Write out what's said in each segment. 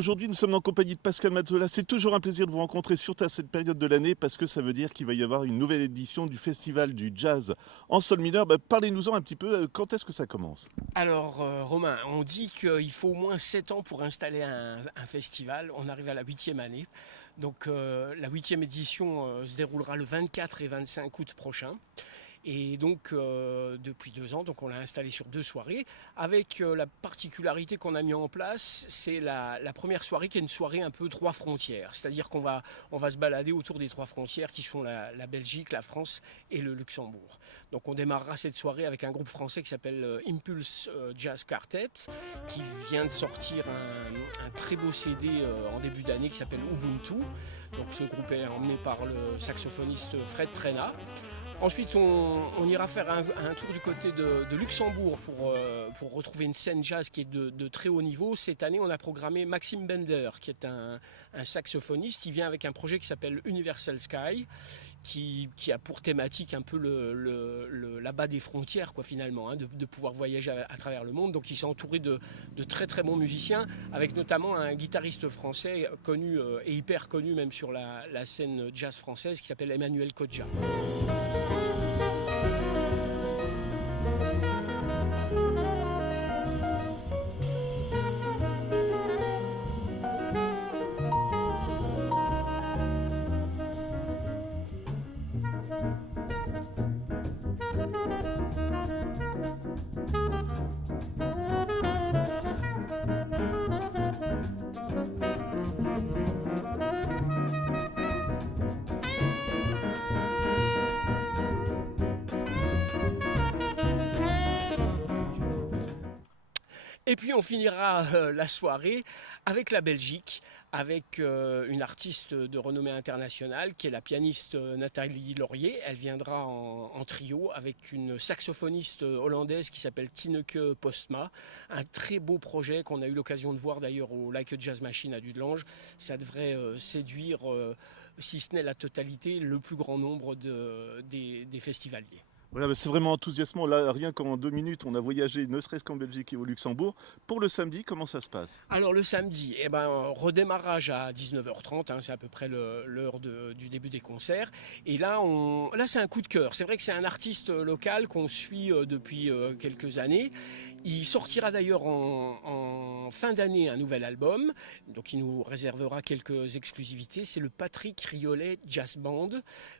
Aujourd'hui, nous sommes en compagnie de Pascal Mazzola. C'est toujours un plaisir de vous rencontrer, surtout à cette période de l'année, parce que ça veut dire qu'il va y avoir une nouvelle édition du Festival du Jazz en sol mineur. Parlez-nous-en un petit peu, quand est-ce que ça commence? Alors, Romain, on dit qu'il faut au moins 7 ans pour installer un festival. On arrive à la 8e année. Donc, la 8e édition se déroulera le 24 et 25 août prochain. Et donc, depuis 2 ans, donc on l'a installé sur 2 soirées, avec la particularité qu'on a mis en place, c'est la première soirée qui est une soirée un peu 3 frontières. C'est-à-dire on va se balader autour des 3 frontières qui sont la Belgique, la France et le Luxembourg. Donc on démarrera cette soirée avec un groupe français qui s'appelle Impulse Jazz Quartet, qui vient de sortir un très beau CD en début d'année qui s'appelle Ubuntu. Donc ce groupe est emmené par le saxophoniste Fred Trena. Ensuite, on ira faire un tour du côté de Luxembourg pour retrouver une scène jazz qui est de très haut niveau. Cette année, on a programmé Maxime Bender, qui est un saxophoniste. Il vient avec un projet qui s'appelle Universal Sky, qui a pour thématique un peu là-bas des frontières, quoi, finalement, hein, de pouvoir voyager à travers le monde. Donc, il s'est entouré de très très bons musiciens, avec notamment un guitariste français connu et hyper connu même sur la scène jazz française, qui s'appelle Emmanuel Kodja. Et puis on finira la soirée avec la Belgique, avec une artiste de renommée internationale qui est la pianiste Nathalie Laurier. Elle viendra en trio avec une saxophoniste hollandaise qui s'appelle Tineke Postma. Un très beau projet qu'on a eu l'occasion de voir d'ailleurs au Like a Jazz Machine à Dudelange. Ça devrait séduire, si ce n'est la totalité, le plus grand nombre des festivaliers. Voilà, c'est vraiment enthousiasmant. Là, rien qu'en 2 minutes, on a voyagé, ne serait-ce qu'en Belgique et au Luxembourg. Pour le samedi, comment ça se passe? Alors le samedi, redémarrage à 19h30, hein, c'est à peu près l'heure du début des concerts. Et là, c'est un coup de cœur. C'est vrai que c'est un artiste local qu'on suit depuis quelques années. Il sortira d'ailleurs en fin d'année un nouvel album, donc il nous réservera quelques exclusivités. C'est le Patrick Riolet Jazz Band.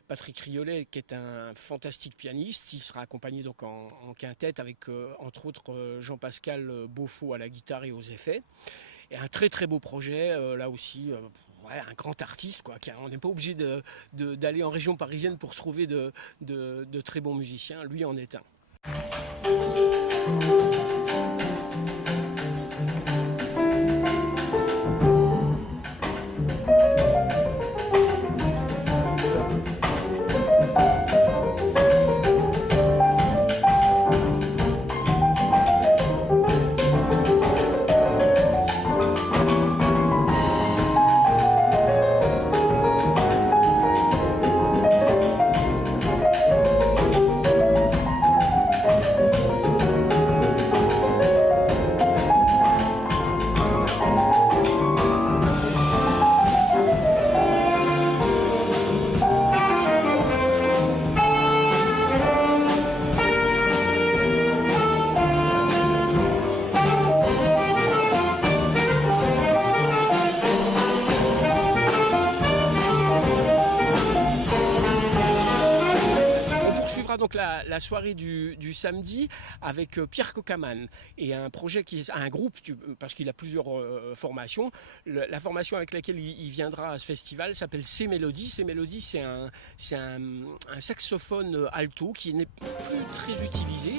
Patrick Riolet qui est un fantastique pianiste. Il sera accompagné donc en quintette avec entre autres Jean-Pascal Beaufort à la guitare et aux effets. Et un très très beau projet, là aussi, un grand artiste, quoi. On n'est pas obligé d'aller en région parisienne pour trouver de très bons musiciens. Lui en est un. Donc la soirée du samedi avec Pierre Cocaman et un projet un groupe, parce qu'il a plusieurs formations. La formation avec laquelle il viendra à ce festival s'appelle C-Mélodie. C-Mélodie, c'est un saxophone alto qui n'est plus très utilisé.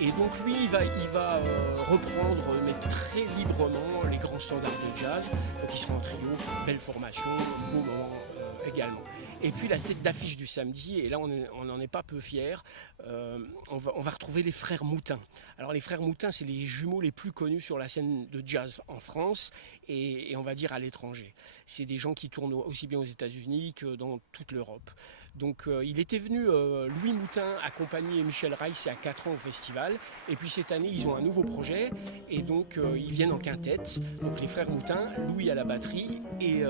Et donc lui, il va reprendre, mais très librement, les grands standards de jazz. Donc il sera en trio, belle formation, beau moment également. Et puis la tête d'affiche du samedi, et là on n'en est pas peu fiers, on va retrouver les frères Moutin. Alors les frères Moutin, c'est les jumeaux les plus connus sur la scène de jazz en France et on va dire à l'étranger. C'est des gens qui tournent aussi bien aux États-Unis que dans toute l'Europe. Donc il était venu, Louis Moutin, accompagner Michel Reiss il y a 4 ans au festival. Et puis cette année, ils ont un nouveau projet. Et donc ils viennent en quintette. Donc les frères Moutin, Louis à la batterie et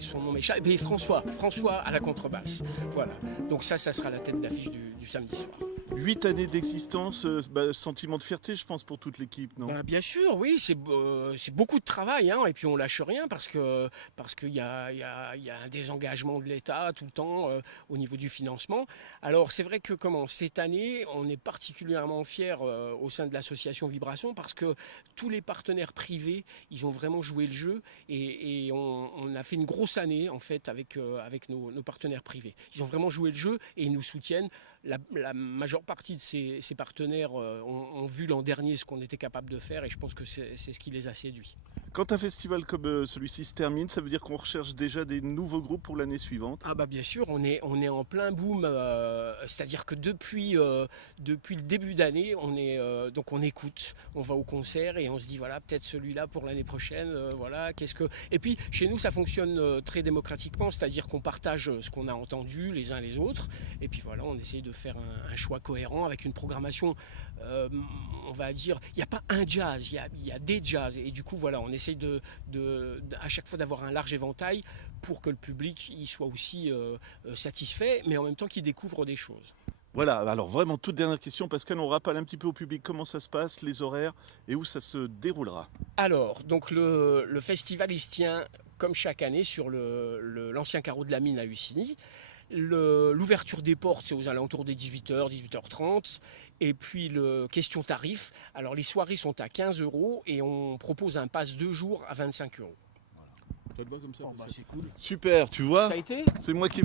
son nom m'échappe. Et François à la contrebasse. Voilà. Donc ça sera la tête d'affiche du samedi soir. 8 années d'existence, sentiment de fierté, je pense, pour toute l'équipe, non? Ben, bien sûr, oui, c'est beaucoup de travail, hein, et puis on lâche rien parce qu'il y a un désengagement de l'État tout le temps au niveau du financement. Alors c'est vrai que cette année, on est particulièrement fiers au sein de l'association Vibration parce que tous les partenaires privés, ils ont vraiment joué le jeu et on a fait une grosse année en fait avec nos partenaires privés. Ils ont vraiment joué le jeu et ils nous soutiennent. La majeure partie de ces partenaires ont vu l'an dernier ce qu'on était capable de faire et je pense que c'est ce qui les a séduits. Quand un festival comme celui-ci se termine, ça veut dire qu'on recherche déjà des nouveaux groupes pour l'année suivante? Ah bah bien sûr, on est en plein boom, c'est-à-dire que depuis le début d'année, donc on écoute, on va au concert et on se dit voilà peut-être celui-là pour l'année prochaine, voilà et puis chez nous ça fonctionne très démocratiquement, c'est-à-dire qu'on partage ce qu'on a entendu les uns les autres et puis voilà on essaye de faire un choix cohérent avec une programmation, on va dire il n'y a pas un jazz, il y a des jazz et du coup voilà on essaye à chaque fois d'avoir un large éventail pour que le public y soit aussi satisfait, mais en même temps qu'il découvre des choses. Voilà, alors vraiment toute dernière question, Pascal, on rappelle un petit peu au public comment ça se passe, les horaires et où ça se déroulera. Alors, donc le festival il se tient comme chaque année sur l'ancien carreau de la mine à Hussigny. L'ouverture des portes, c'est aux alentours des 18h, 18h30. Et puis, question tarif. Alors, les soirées sont à 15 € et on propose un pass 2 jours à 25 €. Ça te va comme ça? Oh, bah, c'est cool. Super, tu vois, Ça a été? c'est moi qui